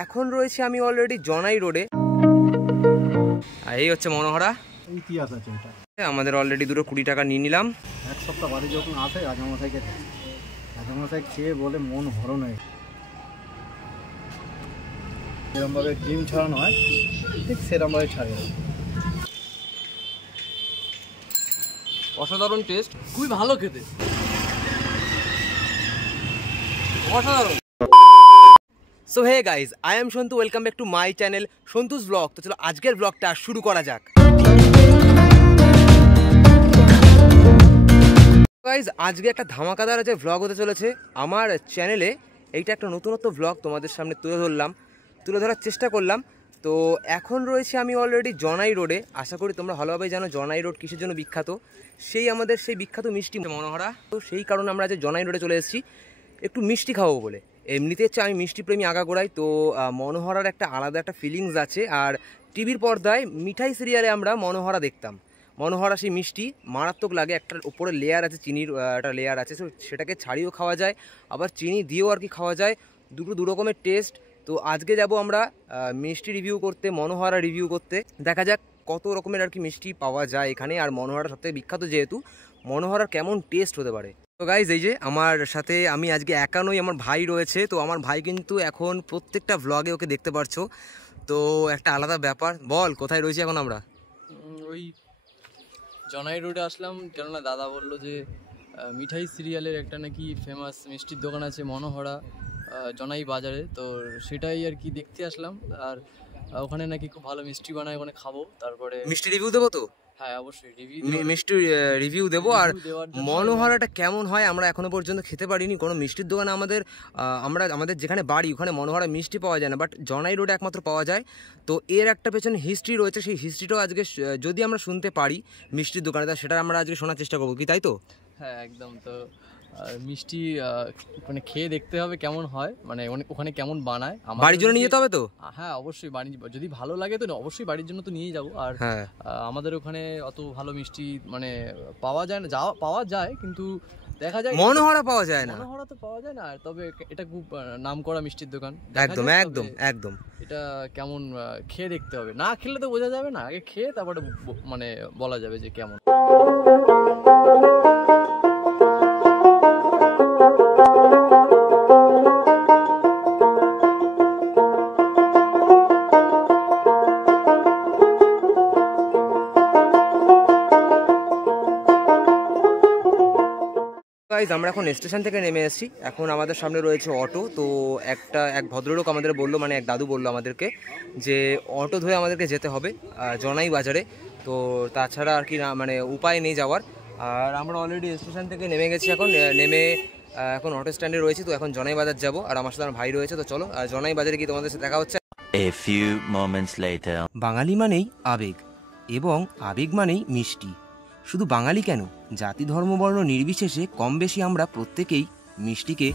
এখন রয়েছে আমি অলরেডি জনাই রোডে, আর এই হচ্ছে মনোহরা। ইতিহাস আছে এটা। আমাদের অলরেডি দুটো 20 টাকা নিয়ে নিলাম। এক সপ্তাহ বাদে যখন আসে রাজামশাইকে, রাজামশাই খেয়ে বলে মন হরণ হয়ে, যেরকমভাবে ডিম ছাড়ানো হয় ঠিক সেরকমভাবে ছাড়ে। অসাধারণ টেস্ট, খুবই ভালো খেতে, অসাধারণ। So hey guys, I am Santu, welcome back to my channel Santu's blog. তো চলো আজকের ব্লগটা শুরু করা যাক। গাইজ আজকে একটা ধামাকাদার যে ব্লগ হতে চলেছে আমার চ্যানেলে। এইটা একটা নতুনত্ব ব্লগ তোমাদের সামনে তুলে ধরার চেষ্টা করলাম। তো এখন রয়েছে আমি অলরেডি জনাই রোডে। আশা করি তোমরা ভালোভাবে জানো জনাই রোড কিসের জন্য বিখ্যাত। আমাদের সেই বিখ্যাত মিষ্টি মনোহরা। তো সেই কারণে আমরা আজ জনাই রোডে চলে এসেছি একটু মিষ্টি খাবো বলে। এমনিতে হচ্ছে আমি মিষ্টি প্রেমী আগাগোড়াই, তো মনোহরার একটা আলাদা একটা ফিলিংস আছে। আর টিভির পর্দায় মিঠাই সিরিয়ালে আমরা মনোহরা দেখতাম। মনোহরা সেই মিষ্টি মারাত্মক লাগে, একটা উপরে লেয়ার আছে, চিনির একটা লেয়ার আছে, সেটাকে ছাড়িয়েও খাওয়া যায়, আবার চিনি দিয়েও আর কি খাওয়া যায়, দু রকমের টেস্ট। তো আজকে যাব আমরা মিষ্টি রিভিউ করতে, মনোহরা রিভিউ করতে। দেখা যাক কত রকমের আর কি মিষ্টি পাওয়া যায় এখানে। আর মনোহরা সবথেকে বিখ্যাত যেহেতু, মনোহরার কেমন টেস্ট হতে পারে। তো গাইজ এই যে আমার সাথে আমি আজকে একা নই, আমার ভাই রয়েছে। তো আমার ভাই কিন্তু এখন প্রত্যেকটা ভ্লগে ওকে দেখতে পারছো। তো একটা আলাদা ব্যাপার। বল কোথায় রয়েছে এখন আমরা? ওই জনাই রোডে আসলাম, কেননা দাদা বললো যে মিঠাই সিরিয়ালের একটা নাকি ফেমাস মিষ্টির দোকান আছে মনোহরা জনাই বাজারে। তো সেটাই আর কি দেখতে আসলাম। আর ওখানে নাকি খুব ভালো মিষ্টি বানায়, ওখানে খাবো, তারপরে মিষ্টি রিভিউ দেবো। তো হ্যাঁ অবশ্যই মিষ্টি রিভিউ দেবো। আর মনোহরাটা কেমন হয় আমরা এখনো পর্যন্ত খেতে পারিনি কোনো মিষ্টির দোকানে। আমাদের যেখানে বাড়ি ওখানে মনোহরা মিষ্টি পাওয়া যায় না, বাট জনাই রোডে একমাত্র পাওয়া যায়। তো এর একটা পেছনে হিস্ট্রি রয়েছে, সেই হিস্ট্রিটাও আজকে যদি আমরা শুনতে পারি মিষ্টির দোকানে, তা সেটা আমরা আজকে শোনার চেষ্টা করবো, কি তাই তো? হ্যাঁ একদম। তো মিষ্টি মানে খেয়ে দেখতে হবে কেমন হয়, মানে ওখানে কেমন বানায়। বাড়ির জন্য নিয়ে যেতে হবে তো? হ্যাঁ অবশ্যই, বাড়ি যদি ভালো লাগে তো অবশ্যই বাড়ির জন্য তো নিয়ে যাবো। আর আমাদের ওখানে অত ভালো মিষ্টি মানে পাওয়া যায় না, পাওয়া যায় কিন্তু দেখা যায় মনোহরা পাওয়া যায় না। মনোহরা তো পাওয়া যায় না, তবে এটা খুব নামকরা মিষ্টির দোকান। একদম একদম একদম। এটা কেমন খেয়ে দেখতে হবে, না খেলে তো বোঝা যাবে না, আগে খেয়ে তারপরে মানে বলা যাবে যে কেমন। আমরা এখন স্টেশন থেকে নেমে এসেছি। এখন আমাদের সামনে রয়েছে অটো। তো এক ভদ্রলোক আমাদের বললো, মানে এক দাদু বললো আমাদেরকে যে অটো ধরে আমাদেরকে যেতে হবে জনাই বাজারে। তো তাছাড়া আর কি না, মানে উপায় নেই যাওয়ার। আর আমরা অলরেডি স্টেশন থেকে নেমে গেছি। এখন অটো স্ট্যান্ডে রয়েছি। তো এখন জনাই বাজার যাব, আর আমার সাথে আমার ভাই রয়েছে। তো চলো জনাই বাজারে গিয়ে তোমাদের সাথে দেখা হচ্ছে। বাঙালি মানেই আবেগ, এবং আবেগ মানেই মিষ্টি। শুধু বাঙালি কেন, জাতি ধর্ম বর্ণ নির্বিশেষে কম বেশি আমরা প্রত্যেকেই মিষ্টিকে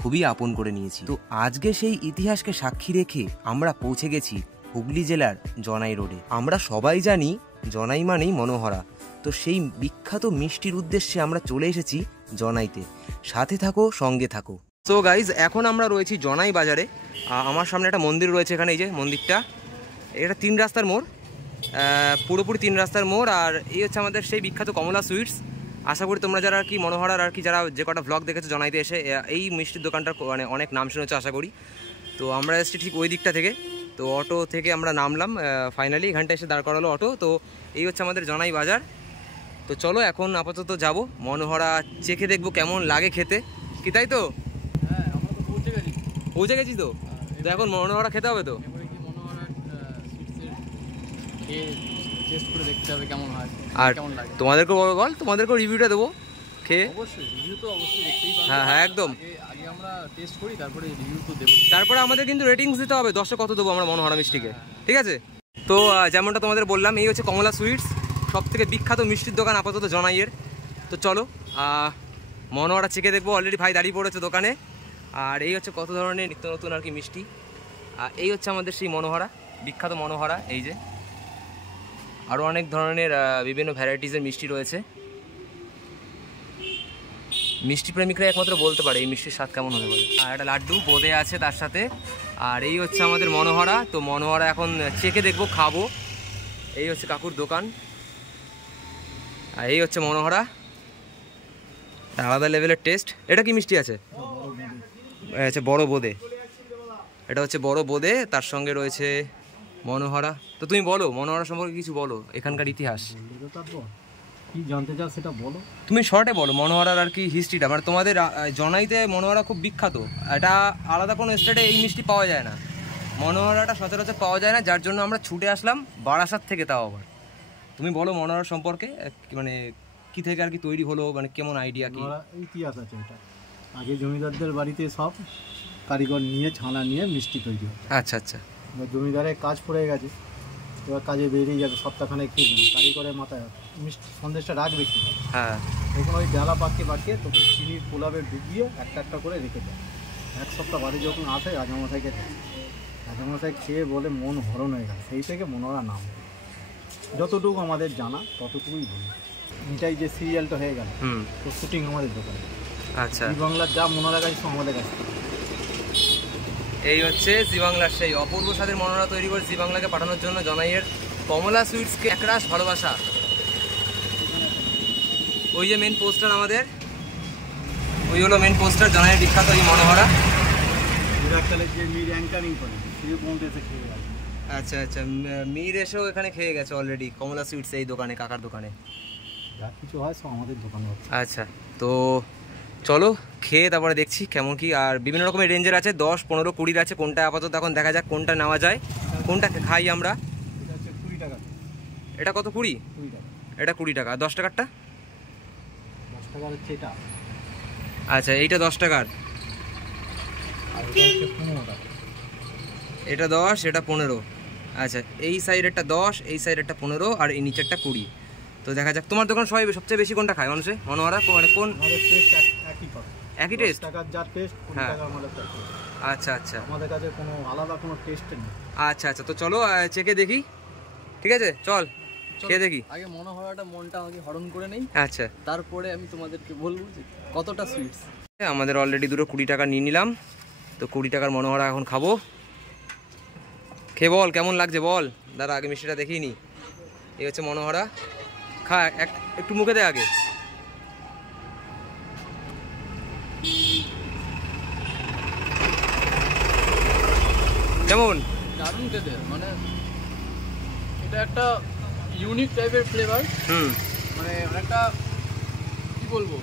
খুবই আপন করে নিয়েছি। তো আজকে সেই ইতিহাসকে সাক্ষী রেখে আমরা পৌঁছে গেছি হুগলি জেলার জনাই রোডে। আমরা সবাই জানি জনাই মানেই মনোহরা। তো সেই বিখ্যাত মিষ্টির উদ্দেশ্যে আমরা চলে এসেছি জনাইতে। সাথে থাকো, সঙ্গে থাকো। তো গাইজ এখন আমরা রয়েছি জনাই বাজারে। আমার সামনে একটা মন্দির রয়েছে, এখানে এই যে মন্দিরটা, এটা 3 রাস্তার মোড়, পুরোপুরি 3 রাস্তার মোড়। আর এই হচ্ছে আমাদের সেই বিখ্যাত কমলা সুইটস। আশা করি তোমরা যারা আর কি মনোহরার আর কি যারা যে কটা ভ্লগ দেখেছো জনাইতে এসে, এই মিষ্টির দোকানটার মানে অনেক নাম শুনেছো আশা করি। তো আমরা এসেছি ঠিক ওই দিকটা থেকে। তো অটো থেকে আমরা নামলাম, ফাইনালি এখানটা এসে দাঁড় করালো অটো। তো এই হচ্ছে আমাদের জনাই বাজার। তো চলো এখন আপাতত যাব মনোহরা চেখে দেখবো কেমন লাগে খেতে, কি তাই তো? হ্যাঁ আমরা তো পৌঁছে গেছি। তো এখন মনোহরা খেতে হবে। তো টেস্ট করে দেখতে হবে কেমন হয় আর কেমন লাগে। তোমাদেরকেও রিভিউটা দেবো খেয়ে। অবশ্যই রিভিউ তো অবশ্যই দেখতেই পারবে। হ্যাঁ একদম। আগে আমরা টেস্ট করি, তারপরে রিভিউ তো দেব। তারপরে আমাদের কিন্তু রেটিংস দিতে হবে, 10 কত দেবো আমরা মনোহরা মিষ্টিকে, ঠিক আছে? তো যেমনটা তোমাদের বললাম, এই হচ্ছে কমলা সুইটস, সবথেকে বিখ্যাত মিষ্টির দোকান আপাতত জনাইয়ের। তো চলো মনোহরা চেখে দেখবো। অলরেডি ভাই দাঁড়িয়ে পড়েছে দোকানে। আর এই হচ্ছে কত ধরনের নিত্য নতুন আর কি মিষ্টি। এই হচ্ছে আমাদের সেই মনোহরা, বিখ্যাত মনোহরা। এই যে আরও অনেক ধরনের বিভিন্ন ভ্যারাইটিসের মিষ্টি রয়েছে। মিষ্টি প্রেমিকরা একমাত্র বলতে পারে এই মিষ্টির স্বাদ কেমন হতে পারে। আর একটা লাড্ডু বোঁদে আছে তার সাথে। আর এই হচ্ছে আমাদের মনোহরা। তো মনোহরা এখন চেকে দেখবো, খাবো। এই হচ্ছে কাকুর দোকান, আর এই হচ্ছে মনোহরা, আলাদা লেভেলের টেস্ট। এটা কি মিষ্টি আছে? আচ্ছা, বড় বোঁদে। এটা হচ্ছে বড় বোঁদে, তার সঙ্গে রয়েছে মনোহরা। তো তুমি বলো মনোহরা সম্পর্কে কিছু বলো, এখানকার ইতিহাস কি জানতে চাও সেটা বলো। তুমি শর্টে বলো মনোহরার আর কি হিস্ট্রিটা। মানে তোমাদের জনাইতে মনোহরা খুব বিখ্যাত, এটা আলাদা কোনো স্টেটে এই মিষ্টি পাওয়া যায় না, মনোহরাটা সচরাচর পাওয়া যায় না, যার জন্য আমরা ছুটে আসলাম বারাসাত থেকে। তাও আবার তুমি বলো মনোহরা সম্পর্কে, মানে কি থেকে আর কি তৈরি হলো, মানে কেমন আইডিয়া কি? ইতিহাস আছে এটা, আগে জমিদারদের বাড়িতে সব কারিগর নিয়ে ছানা নিয়ে মিষ্টি তৈরি হয়। আচ্ছা আচ্ছা। এবার জমিদারের কাজ পড়ে গেছে, এবার কাজে বেরিয়ে যাবে সপ্তাহখানে, কি কারিগরের মাথায় মিষ্টি সন্দেশটা রাখবে কি? হ্যাঁ, তখন ওই ডালা পাকিয়ে তখন চিনির পোলাবে ডুবিয়ে একটা একটা করে রেখে দেয়। এক সপ্তাহ বাড়ি যখন আসে রাজামশাইকে দেয়, রাজামশাই খেয়ে বলে মন হরণ হয়ে গেল, সেই থেকে মনোহরা নাম। যতটুকু আমাদের জানা ততটুকুই বলি। এটাই যে সিরিয়ালটা হয়ে গেল, তো শুটিং আমাদের দোকানে। আচ্ছা, জি বাংলার যা মনোহরা গাছ আমাদের কাছে। এই হচ্ছে জি বাংলার সেই অপূর্ব স্বাদের মনোহরা তৈরি করে জি বাংলাকে পাঠানোর জন্য জনাইয়ের কমলা সুইটসকে একরাশ ভালোবাসা। ওই যে মেন পোস্টার আমাদের, ওই হলো মেন পোস্টার জনাইয়ের বিখ্যাত এই মনোহরা। বিরাটকালের যে মির অ্যাঙ্কারিং করে সে পৌঁছে এসে খেয়ে গেছে। আচ্ছা আচ্ছা, মীর এসেও এখানে খেয়ে গেছে অলরেডি কমলা সুইটস এই দোকানে, কাকার দোকানে। যা কিছু হয় সব আমাদের দোকানে হচ্ছে। আচ্ছা, তো চলো খেয়ে তারপরে দেখছি কেমন কি। আর বিভিন্ন রকমের রেঞ্জের আছে, 10, 15, 20 আছে। কোনটা আপাতত এখন দেখা যাক কোনটা নেওয়া যায়, কোনটা খাই আমরা। এটা হচ্ছে 20 টাকা। এটা কত? 20? 20 টাকা। এটা 20 টাকা। 10 টাকারটা? 10 টাকার হচ্ছে এটা। আচ্ছা, এইটা 10 টাকার, আর এটা হচ্ছে 15 টাকা। এটা 10, এটা 15। আচ্ছা, এই সাইডেরটা 10, এই সাইডেরটা 15, আর এই নিচেরটা 20। তো দেখা যাক তোমার দোকান সবাই সবচেয়ে বেশি কোনটা খায় মানুষে? মনোহরা মানে কোন? আমাদের টেস্ট একই পাবে, একই টেস্ট? 10 টাকার যা টেস্ট 20 টাকা আমাদের টেস্ট। আচ্ছা আচ্ছা, আমাদের কাছে কোনো আলাদা কোনো টেস্ট নেই। আচ্ছা আচ্ছা। তো চলো চেকে দেখি, ঠিক আছে? চল খেয়ে দেখি। আগে মনোহরাটা মনটা আগে হরণ করে নেই, আচ্ছা, তারপরে আমি তোমাদেরকে বলবো যে কতটা সুইটস। আমাদের অলরেডি দুটো 20 টাকা নিয়ে নিলাম। তো 20 টাকার মনোহরা এখন খাবো। খেয়ে বল কেমন লাগছে বল। দাঁড়া আগে মিষ্টিটা দেখিয়ে নি। এই হচ্ছে মনোহরা, খা একটু মুখে দে আগে। কেমন? দারুণ খেতে, মানে এটা একটা ইউনিক টাইপের ফ্লেভার। মানে অনেকটা কি বলবো,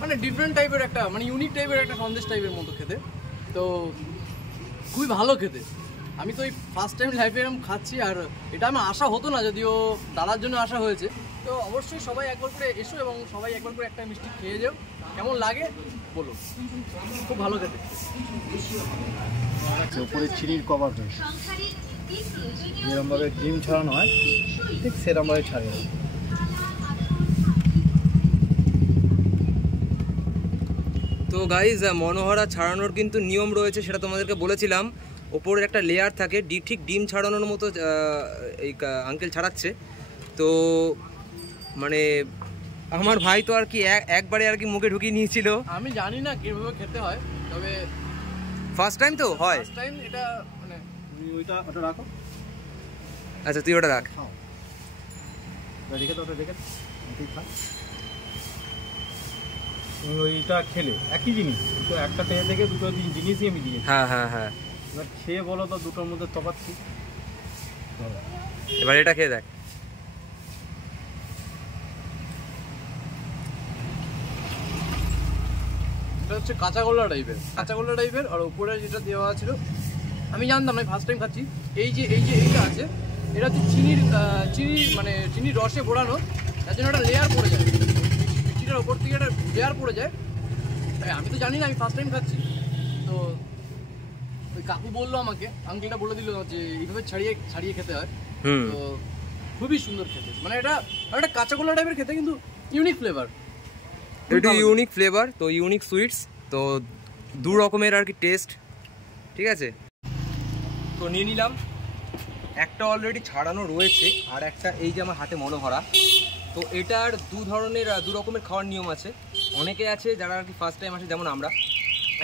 মানে ডিফারেন্ট টাইপের একটা, মানে ইউনিক টাইপের একটা সন্দেশ টাইপের মতো খেতে। তো খুবই ভালো খেতে। আমি তো এই ফার্স্ট টাইম লাইফে এরকম খাচ্ছি, আর এটা আমার আশা হতো না, যদিও দাদার জন্য আশা হয়েছে। তো অবশ্যই সবাই একবার করে এসো এবং সবাই একবার করে একটা মিষ্টি খেয়ে যাও, কেমন লাগে বলো। খুব ভালো খেতে। আচ্ছা, উপরে চিনির কভার রয়েছে, যেরকমভাবে ডিম ছড়ানো হয় ঠিক সেরকমভাবে ছাড়িয়ে। তো গাইজ মনোহরা ছাড়ানোর কিন্তু নিয়ম রয়েছে, সেটা তোমাদেরকে বলেছিলাম। ওপরের একটা লেয়ার থাকে, ঠিক ডিম ছাড়ানোর মতো এই আঙ্কেল ছাড়াচ্ছে। তো মানে আমার ভাই তো আর কি একবারে আর কি মুখে ঢুকিয়ে নিয়েছিল। আমি জানি না কিভাবে খেতে হয়, তবে ফার্স্ট টাইম তো হয়। ফার্স্ট টাইম এটা, মানে তুমি ওটা রাখো। আচ্ছা, তুই ওটা রাখ। খাও, রেখে তো ওটা রেখে তুই খা। তুমি ওইটা খেলে একই জিনিস, দুটো একটা তেল থেকে দুটো জিনিসই আমি দিয়েছি। হ্যাঁ হ্যাঁ হ্যাঁ, এবার খেয়ে বলো তো দুটোর মধ্যে তফাৎ কি? এবার এটা খেয়ে দেখ। এটা হচ্ছে কাঁচাগোল্লা টাইপের, আর উপরে যেটা দেওয়া ছিল আমি জানতাম না, ফার্স্ট টাইম খাচ্ছি। এই যে এইটা আছে, এটা হচ্ছে চিনির রসে বোড়ানো, তার জন্য একটা লেয়ার পড়ে যায়, মিষ্টিটার ওপর থেকে একটা লেয়ার পড়ে যায়। আমি তো জানি না, আমি ফার্স্ট টাইম খাচ্ছি। তো ওই কাকু বললো আমাকে, আঙ্কেলটা বলে দিল যে এইভাবে ছাড়িয়ে খেতে হয়। তো খুবই সুন্দর খেতে, মানে এটা একটা কাঁচাগোল্লা টাইপের খেতে, কিন্তু ইউনিক ফ্লেভার। এটা ইউনিক ফ্লেভার, তো ইউনিক সুইটস, তো দু রকমের আর কি টেস্ট, ঠিক আছে? তো নিয়ে নিলাম, একটা অলরেডি ছাড়ানো রয়েছে, আর একটা এই যে আমার হাতে মনোহরা। তো এটার দু রকমের খাওয়ার নিয়ম আছে। অনেকে আছে যারা আর কি ফার্স্ট টাইম আসে, যেমন আমরা।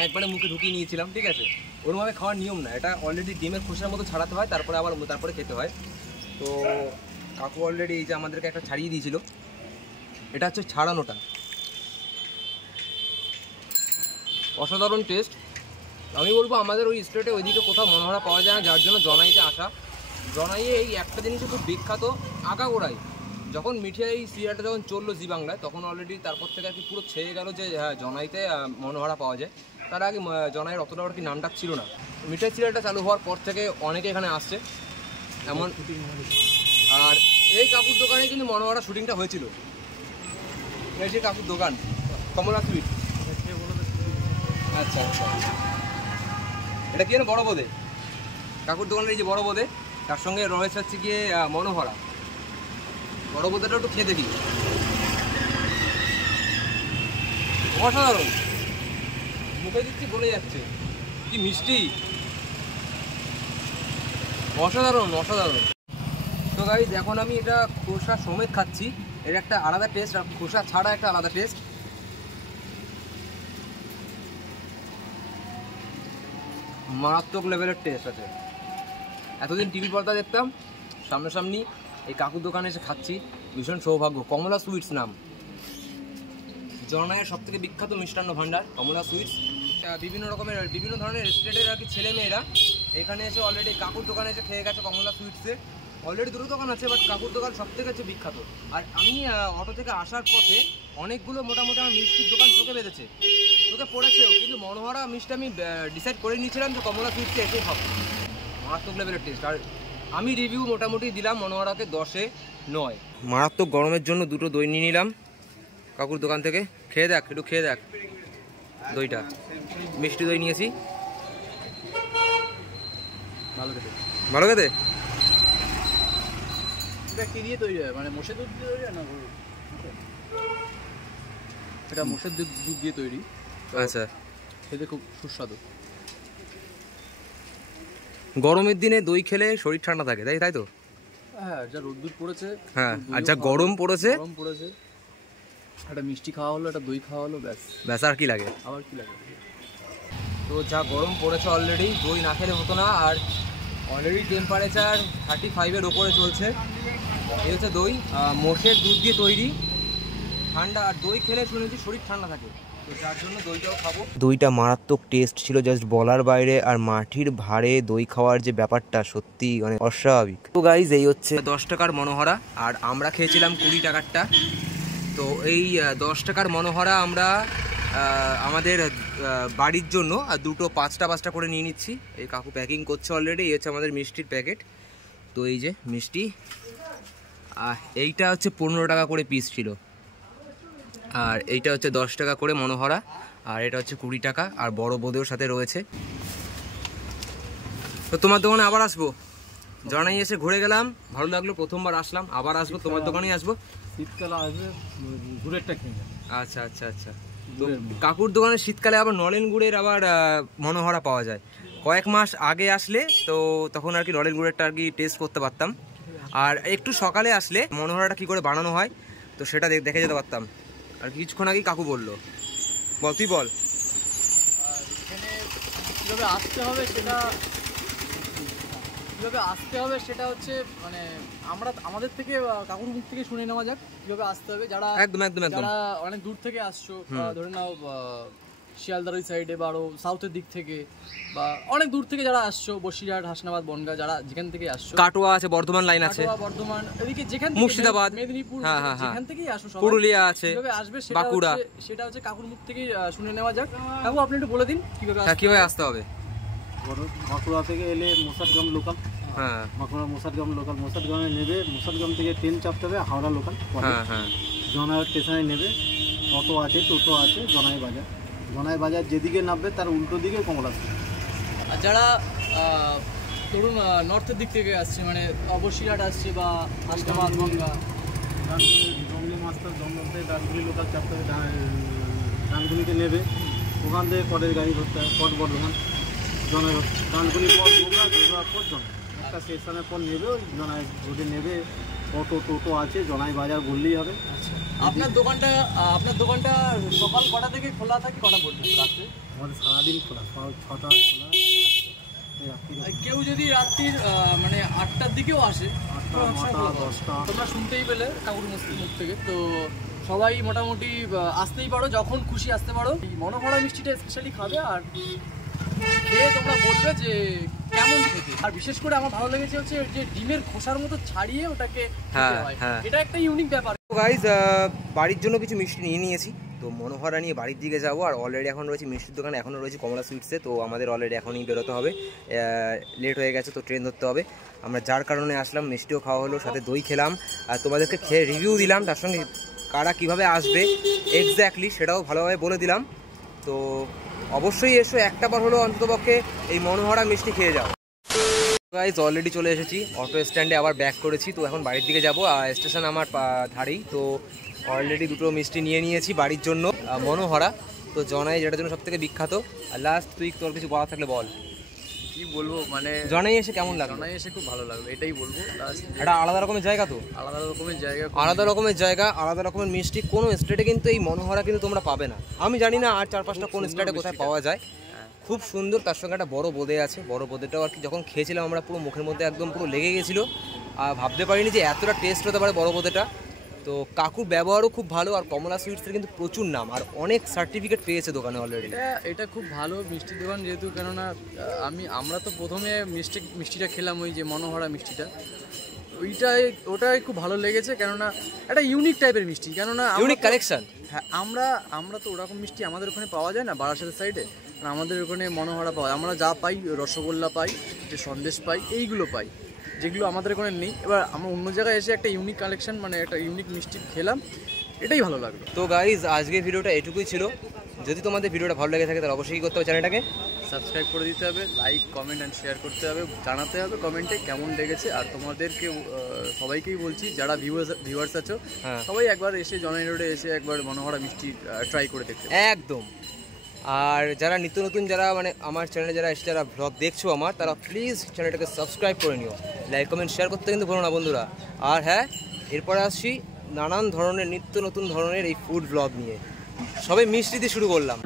একবারে মুখে ঢুকিয়ে নিয়েছিলাম, ঠিক আছে। ওরভাবে খাওয়ার নিয়ম না, এটা অলরেডি ডিমের খোসার মতো ছাড়াতে হয়, তারপরে খেতে হয়। তো কাকু অলরেডি এই যে আমাদেরকে একটা ছাড়িয়ে দিয়েছিল, এটা হচ্ছে ছাড়ানোটা। অসাধারণ টেস্ট। আমি বলবো আমাদের ওই স্টেটে ওইদিকে কোথাও মনোহরা পাওয়া যায় না, যার জন্য জনাইতে আসা। জনাইয়ে এই একটা জিনিসই খুব বিখ্যাত, আগাগোড়াই যখন মিঠাই সিরিয়ালটা যখন চললো জি বাংলায়, তখন অলরেডি তারপর থেকে আর কি পুরো ছেয়ে গেল যে হ্যাঁ জনাইতে মনোহরা পাওয়া যায়। তার আগে জনাইয়ের অতটা আর কি নামটা ছিল না। মিঠাই সিরিয়ালটা চালু হওয়ার পর থেকে অনেকে এখানে আসছে এমন। আর এই কাকুর দোকানে কিন্তু মনোহরা শুটিংটা হয়েছিল। এই যে কাকুর দোকান কমলা সুইট। আচ্ছা আচ্ছা, এটা কি বড় বোঁদে, কাকুর দোকানের এই যে বড় বোঁদে, তার সঙ্গে রয়েছে হচ্ছে গিয়ে মনোহরা। বড় বোঁদেটা একটু খেয়ে দেখি, অসাধারণ, মুখে দিচ্ছি বলে যাচ্ছে কি মিষ্টি, অসাধারণ অসাধারণ। তো গাইস এখন আমি এটা খোসা সমেত খাচ্ছি, এর একটা আলাদা টেস্ট আর খোসা ছাড়া একটা আলাদা টেস্ট। মারাত্মক লেভেলের টেস্ট আছে। এতদিন টিভি পর্দা দেখতাম, সামনাসামনি এই কাকুর দোকানে এসে খাচ্ছি, ভীষণ সৌভাগ্য। কমলা সুইটস নাম, জনাইয়ের সব থেকে বিখ্যাত মিষ্টান্ন ভাণ্ডার কমলা সুইটস। বিভিন্ন ধরনের স্টেটের আর কি ছেলেমেয়েরা এখানে এসে অলরেডি কাকুর দোকানে এসে খেয়ে গেছে কমলা সুইটসে। অলরেডি দুটো দোকান আছে, বাট কাকুর দোকান সব থেকে হচ্ছে বিখ্যাত। আর আমি অটো থেকে আসার পথে অনেকগুলো মোটামুটি আমার মিষ্টির দোকান চোখে বেঁধেছে, চোখে পড়েছেও, কিন্তু মনোহরা মিষ্টি আমি ডিসাইড করে নিয়েছিলাম যে কমলা সুইটসে এসেই খাবো। মারাত্মক লেভেলের টেস্ট। আর আমি রিভিউ মোটামুটি দিলাম মনোহরাকে 10-এ 9। মারাত্মক গরমের জন্য দুটো দই নিয়ে নিলাম কাকুর দোকান থেকে। খেয়ে দেখ, একটু খেয়ে দেখ দইটা, মিষ্টি দই নিয়েছি, ভালো খেতে। এটা কি দিয়ে তৈরি হয়, মানে মোষের দুধ দিয়ে তৈরি হয় না? এটা মোষের দুধ দিয়ে তৈরি। আচ্ছা, খেতে খুব সুস্বাদু। গরমের দিনে দই খেলে শরীর ঠান্ডা থাকে, তাই তো? হ্যাঁ, যা রোদ্দুর পড়েছে, হ্যাঁ, আর যা গরম পড়েছে, একটা মিষ্টি খাওয়া হলো, একটা দই খাওয়া হলো, ব্যাস আর কি লাগে, আবার কি লাগে। তো যা গরম পড়েছে অলরেডি, দই না খেলে হতো না। আর অলরেডি টেম্পারেচার 35-এর ওপরে চলছে। এই হচ্ছে দই, মোষের দুধ দিয়ে তৈরি, ঠান্ডা। আর দই খেলে শুনেছি শরীর ঠান্ডা থাকে, তো যার জন্য দইটাও খাবো। দইটা মারাত্মক টেস্ট ছিল, জাস্ট বলার বাইরে। আর মাটির ভাঁড়ে দই খাওয়ার যে ব্যাপারটা সত্যি মানে অস্বাভাবিক। তো গাইজ এই হচ্ছে 10 টাকার মনোহরা, আর আমরা খেয়েছিলাম 20 টাকারটা। তো এই 10 টাকার মনোহরা আমরা আমাদের বাড়ির জন্য আর দুটো 5টা করে নিয়ে নিচ্ছি। এই কাকু প্যাকিং করছে অলরেডি। এই হচ্ছে আমাদের মিষ্টির প্যাকেট। তো এই যে মিষ্টি, এইটা হচ্ছে 15 টাকা করে পিস ছিল, আর এইটা হচ্ছে 10 টাকা করে মনোহরা, আর এটা হচ্ছে 20 টাকা। আর বড় বোঁদেও সাথে রয়েছে। তো তোমার দোকানে আবার আসবো, জনাই এসে ঘুরে গেলাম, ভালো লাগলো, প্রথমবার আসলাম, আবার আসবো, তোমার দোকানেই আসবো। শীতকালে আসবে, গুড়েরটা খেয়ে যাবে। আচ্ছা আচ্ছা আচ্ছা। তো কাকুর দোকানে শীতকালে আবার নলেন গুড়ের আবার মনোহরা পাওয়া যায়। কয়েক মাস আগে আসলে তো তখন আর কি নলেন গুড়েরটা আর কি টেস্ট করতে পারতাম। আর একটু সকালে আসলে মনোহরাটা কী করে বানানো হয় তো সেটা দেখে যেতে পারতাম। আর কিছুক্ষণ আগেই কাকু বললো, বল তুই বল। এখানে কীভাবে আসতে হবে সেটা হচ্ছে মানে আমাদের থেকে কাকুর মুখ থেকে শুনে নেওয়া যাক কীভাবে আসতে হবে। যারা যারা অনেক দূর থেকে আসছো, ধরে নাও শিয়ালদার ওই সাইডে বা আরও সাউথের দিক থেকে, বা অনেক দূর থেকে যারা আসছো, বসিরহাট, হাসনাবাদ, বনগাঁ, যারা যেখান থেকে আসছো, কাটোয়া আছে, বর্ধমান লাইন আছে, বর্ধমান এদিকে যেখান থেকে, মুর্শিদাবাদ, মেদিনীপুর, যেখান থেকেই আসো, পুরুলিয়া আছে, কিভাবে আসবে বাঁকুড়া, সেটা হচ্ছে কাকুর মুখ থেকে শুনে নেওয়া যাক। কাকু আপনি একটু বলে দিন কিভাবে আসতে হবে। বাঁকুড়া থেকে এলে মোসাটগ্রাম লোকাল, হ্যাঁ বাঁকুড়া মোসাটগ্রাম লোকাল, মোসাটগ্রামে নেবে, মোসাটগ্রাম থেকে ট্রেন চাপতে হবে হাওড়া লোকাল, হ্যাঁ জনাই স্টেশনে নেবে, অটো আছে, টোটো আছে, জনাই বাজার যেদিকে নামবে তার উল্টো দিকে কমলা। আর যারা ধরুন নর্থের দিক থেকে আসছে, মানে বসিরহাট আসছে বা হাসনাবাদ, বনগাঁ, জঙ্গলি মাস্টার জঙ্গল থেকে ডানগুলি লোকাল চাপতে হবে, ডানগুলিতে নেবে, ওখান থেকে কটের গাড়ি ধরতে হবে, কট বর্ধমান, জনাই ডানগুলি পর পর জনাই একটা স্টেশনের পর নেবে, ওই জনাই রোডে নেবে, অটো টোটো আছে, জনাই বাজার বললেই হবে। আপনার দোকানটা সকাল কটা থেকে খোলা থাকে, কটা পর্যন্ত রাত্রে? আমাদের সারাদিন খোলা, 6টা খোলা, আর কেউ যদি রাত্রির মানে 8টার দিকেও আসে, 8টা 9টা 10টা। তোমরা শুনতেই পেলে কাকুর মুখ থেকে, তো সবাই মোটামুটি আসতেই পারো, যখন খুশি আসতে পারো। এই মনোহরা মিষ্টিটা স্পেশালি খাবে আর খেয়ে তোমরা বলবে যে কেমন খেতে। আর বিশেষ করে আমার ভালো লেগেছে হচ্ছে যে ডিমের খোসার মতো ছাড়িয়ে ওটাকে খেতে হয়, এটা একটা ইউনিক ব্যাপার। গাইজ বাড়ির জন্য কিছু মিষ্টি নিয়ে নিয়েছি, তো মনোহরা নিয়ে বাড়ির দিকে যাবো। আর অলরেডি এখন রয়েছে মিষ্টির দোকানে, এখনও রয়েছে কমলা সুইটসে। তো আমাদের অলরেডি এখনই বেরোতে হবে, লেট হয়ে গেছে, তো ট্রেন ধরতে হবে। আমরা যার কারণে আসলাম, মিষ্টিও খাওয়া হলো, সাথে দই খেলাম, আর তোমাদেরকে খেয়ে রিভিউ দিলাম, তার সঙ্গে কারা কীভাবে আসবে এক্স্যাক্টলি সেটাও ভালোভাবে বলে দিলাম। তো অবশ্যই এসো, একটা বার হলো অন্ততপক্ষে এই মনোহরা মিষ্টি খেয়ে যাও। গাইজ অলরেডি চলে এসেছি, অটো স্ট্যান্ডে আবার ব্যাক করেছি। তো এখন বাড়ির দিকে যাবো, আর স্টেশন আমার ধারেই। তো অলরেডি দুটো মিষ্টি নিয়ে নিয়েছি বাড়ির জন্য, মনোহরা। তো জনাই যেটার জন্য সবথেকে বিখ্যাত। আর লাস্ট তুই তোর কিছু বলা থাকলে বল। কি বলবো, মানে জনাই এসে কেমন লাগলো? জনাই এসে খুব ভালো লাগলো, এটাই বলবো। এটা আলাদা রকমের জায়গা, তো আলাদা রকমের জায়গা, আলাদা রকমের জায়গা, আলাদা রকমের মিষ্টি। কোনো স্টেটে কিন্তু এই মনোহরা কিন্তু তোমরা পাবে না। আমি জানি না আর 4-5টা কোন স্টেটে কোথায় পাওয়া যায়। খুব সুন্দর, তার সঙ্গে একটা বড় বোঁদে আছে। বড় বোঁদেটাও আর কি যখন খেয়েছিলাম আমরা, পুরো মুখের মধ্যে একদম পুরো লেগে গেছিলো। আর ভাবতে পারিনি যে এতটা টেস্ট হতে পারে বড় বোঁদেটা। তো কাকুর ব্যবহারও খুব ভালো, আর কমলা সুইটসের কিন্তু প্রচুর নাম, আর অনেক সার্টিফিকেট পেয়েছে দোকানে অলরেডি। এটা খুব ভালো মিষ্টির দোকান যেহেতু, কেননা আমরা তো প্রথমে মিষ্টিটা খেলাম, ওই যে মনোহরা মিষ্টিটা, ওটাই খুব ভালো লেগেছে। কেননা একটা ইউনিক টাইপের মিষ্টি, কেননা ইউনিক কালেকশন। হ্যাঁ, আমরা তো ওরকম মিষ্টি আমাদের ওখানে পাওয়া যায় না বারাসাতের সাইডে। আমাদের ওখানে মনোহরা পাওয়া, আমরা যা পাই রসগোল্লা পাই, যে সন্দেশ পাই, এইগুলো পাই, যেগুলো আমাদের ওখানে নেই। এবার আমরা অন্য জায়গায় এসে একটা ইউনিক কালেকশন, মানে একটা ইউনিক মিষ্টি খেলাম, এটাই ভালো লাগলো। তো গাইজ আজকের ভিডিওটা এটুকুই ছিল। যদি তোমাদের ভিডিওটা ভালো লেগে থাকে তাহলে অবশ্যই করতে হবে চ্যানেলটাকে সাবস্ক্রাইব করে দিতে হবে, লাইক কমেন্ট অ্যান্ড শেয়ার করতে হবে, জানাতে হবে কমেন্টে কেমন লেগেছে। আর তোমাদেরকে সবাইকেই বলছি, যারা ভিউয়ার্স আছো, সবাই একবার এসে জনাই রোডে এসে একবার মনোহরা মিষ্টি ট্রাই করে দেখতে একদম। আর যারা নিত্য নতুন, যারা মানে আমার চ্যানেলে যারা এসে যারা ব্লগ দেখছো আমার, তারা প্লিজ চ্যানেলটাকে সাবস্ক্রাইব করে নিও, লাইক কমেন্ট শেয়ার করতে কিন্তু ভুলো না বন্ধুরা। আর হ্যাঁ, এরপরে আসছি নানান ধরনের নিত্য নতুন ধরনের এই ফুড ব্লগ নিয়ে। সবাই মিষ্টি দিয়ে শুরু করলাম।